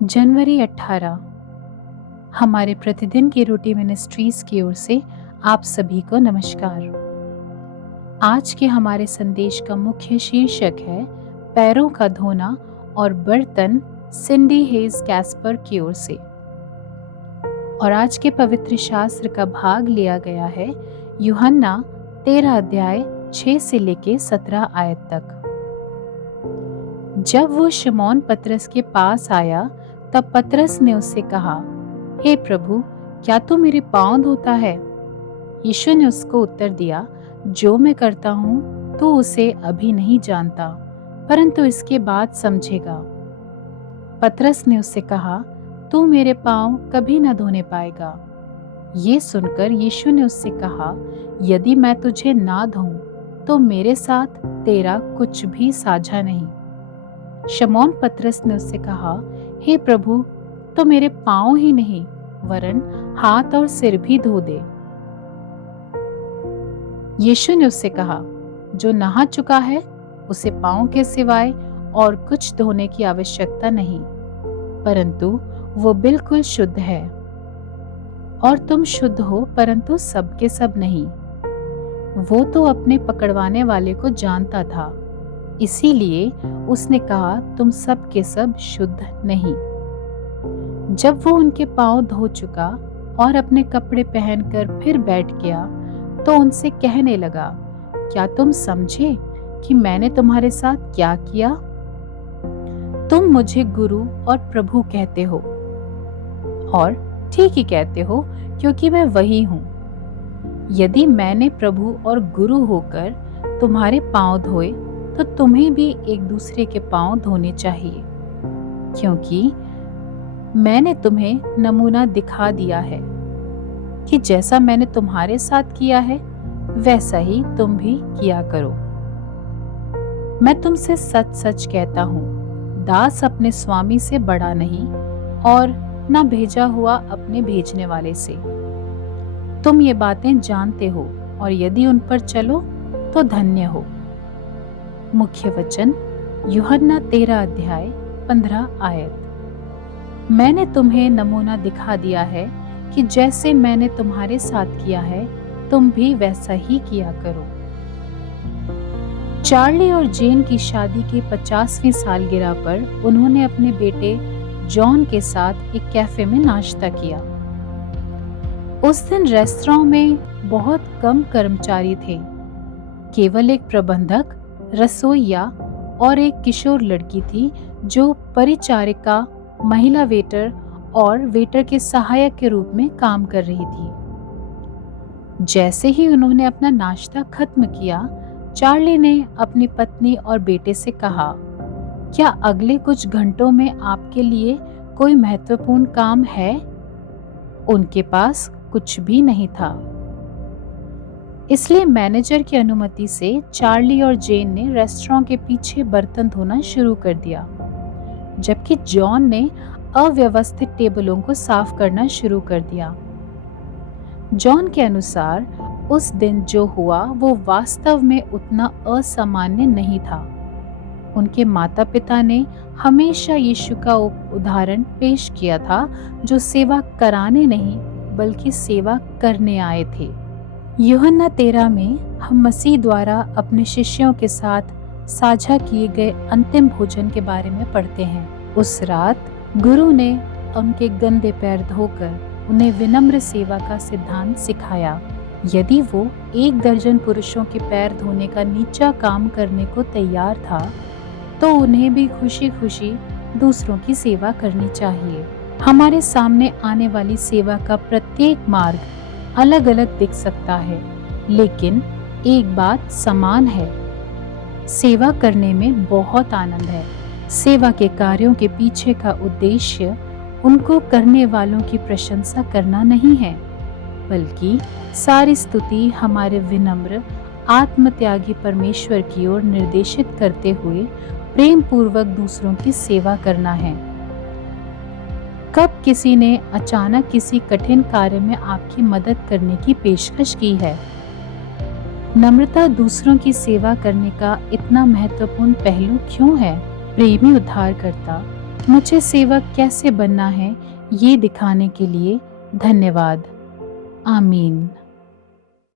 जनवरी 18 हमारे प्रतिदिन की रोटी मिनिस्ट्रीज की ओर से आप सभी को नमस्कार। आज के हमारे संदेश का मुख्य शीर्षक है पैरों का धोना और बर्तन, सिंडी हेज कैस्पर की ओर से। और आज के पवित्र शास्त्र का भाग लिया गया है यूहन्ना 13 अध्याय 6 से लेके 17 आयत तक। जब वो शिमोन पतरस के पास आया तब पतरस ने उससे कहा, हे प्रभु, क्या तू मेरे पाँव धोता है? यीशु ने उसको उत्तर दिया, जो मैं करता हूँ तू उसे अभी नहीं जानता, परंतु इसके बाद समझेगा। पतरस ने उससे कहा, तू मेरे पाँव कभी न धोने पाएगा। ये सुनकर यीशु ने उससे कहा, यदि मैं तुझे ना धोऊं तो मेरे साथ तेरा कुछ भी साझा नहीं। शिमोन पतरस ने उससे कहा, हे प्रभु, तो मेरे पाँव ही नहीं वरन हाथ और सिर भी धो दे। यीशु ने उससे कहा, जो नहा चुका है उसे पाँव के सिवाय और कुछ धोने की आवश्यकता नहीं, परंतु वो बिल्कुल शुद्ध है। और तुम शुद्ध हो, परंतु सब के सब नहीं। वो तो अपने पकड़वाने वाले को जानता था, इसीलिए उसने कहा, तुम सब के सब शुद्ध नहीं। जब वो उनके पाँव धो चुका और अपने कपड़े पहनकर फिर बैठ गया तो उनसे कहने लगा, क्या तुम समझे कि मैंने तुम्हारे साथ क्या किया? तुम मुझे गुरु और प्रभु कहते हो, और ठीक ही कहते हो, क्योंकि मैं वही हूँ। यदि मैंने प्रभु और गुरु होकर तुम्हारे पाँव धोए तो तुम्हें भी एक दूसरे के पाँव धोने चाहिए, क्योंकि मैंने तुम्हें नमूना दिखा दिया है कि जैसा मैंने तुम्हारे साथ किया है वैसा ही तुम भी किया करो। मैं तुमसे सच सच कहता हूँ, दास अपने स्वामी से बड़ा नहीं और न भेजा हुआ अपने भेजने वाले से। तुम ये बातें जानते हो और यदि उन पर चलो तो धन्य हो। मुख्य वचन यूहन्ना 13 अध्याय 15 आयत। मैंने तुम्हें नमूना दिखा दिया है कि जैसे मैंने तुम्हारे साथ किया है तुम भी वैसा ही किया करो। चार्ली और जेन की शादी की 50वीं सालगिरह पर उन्होंने अपने बेटे जॉन के साथ एक कैफे में नाश्ता किया। उस दिन रेस्तरां में बहुत कम कर्मचारी थे, केवल एक प्रबंधक, रसोइया और एक किशोर लड़की थी जो परिचारिका, महिला वेटर और वेटर के सहायक के रूप में काम कर रही थी। जैसे ही उन्होंने अपना नाश्ता खत्म किया, चार्ली ने अपनी पत्नी और बेटे से कहा, क्या अगले कुछ घंटों में आपके लिए कोई महत्वपूर्ण काम है? उनके पास कुछ भी नहीं था, इसलिए मैनेजर की अनुमति से चार्ली और जेन ने रेस्टोरेंट के पीछे बर्तन धोना शुरू कर दिया, जबकि जॉन ने अव्यवस्थित टेबलों को साफ करना शुरू कर दिया। जॉन के अनुसार उस दिन जो हुआ वो वास्तव में उतना असामान्य नहीं था। उनके माता पिता ने हमेशा यीशु का उदाहरण पेश किया था, जो सेवा कराने नहीं बल्कि सेवा करने आए थे। यूहन्ना 13 में हम मसीह द्वारा अपने शिष्यों के साथ साझा किए गए अंतिम भोजन के बारे में पढ़ते हैं। उस रात गुरु ने उनके गंदे पैर धोकर उन्हें विनम्र सेवा का सिद्धांत सिखाया। यदि वो 1 दर्जन पुरुषों के पैर धोने का नीचा काम करने को तैयार था, तो उन्हें भी खुशी खुशी दूसरों की सेवा करनी चाहिए। हमारे सामने आने वाली सेवा का प्रत्येक मार्ग अलग अलग दिख सकता है, लेकिन एक बात समान है, सेवा करने में बहुत आनंद है। सेवा के कार्यों के पीछे का उद्देश्य उनको करने वालों की प्रशंसा करना नहीं है, बल्कि सारी स्तुति हमारे विनम्र आत्मत्यागी परमेश्वर की ओर निर्देशित करते हुए प्रेम पूर्वक दूसरों की सेवा करना है। कब किसी ने अचानक किसी कठिन कार्य में आपकी मदद करने की पेशकश की है? नम्रता दूसरों की सेवा करने का इतना महत्वपूर्ण पहलू क्यों है? प्रेमी उद्धारकर्ता मुझे सेवक कैसे बनना है ये दिखाने के लिए धन्यवाद। आमीन।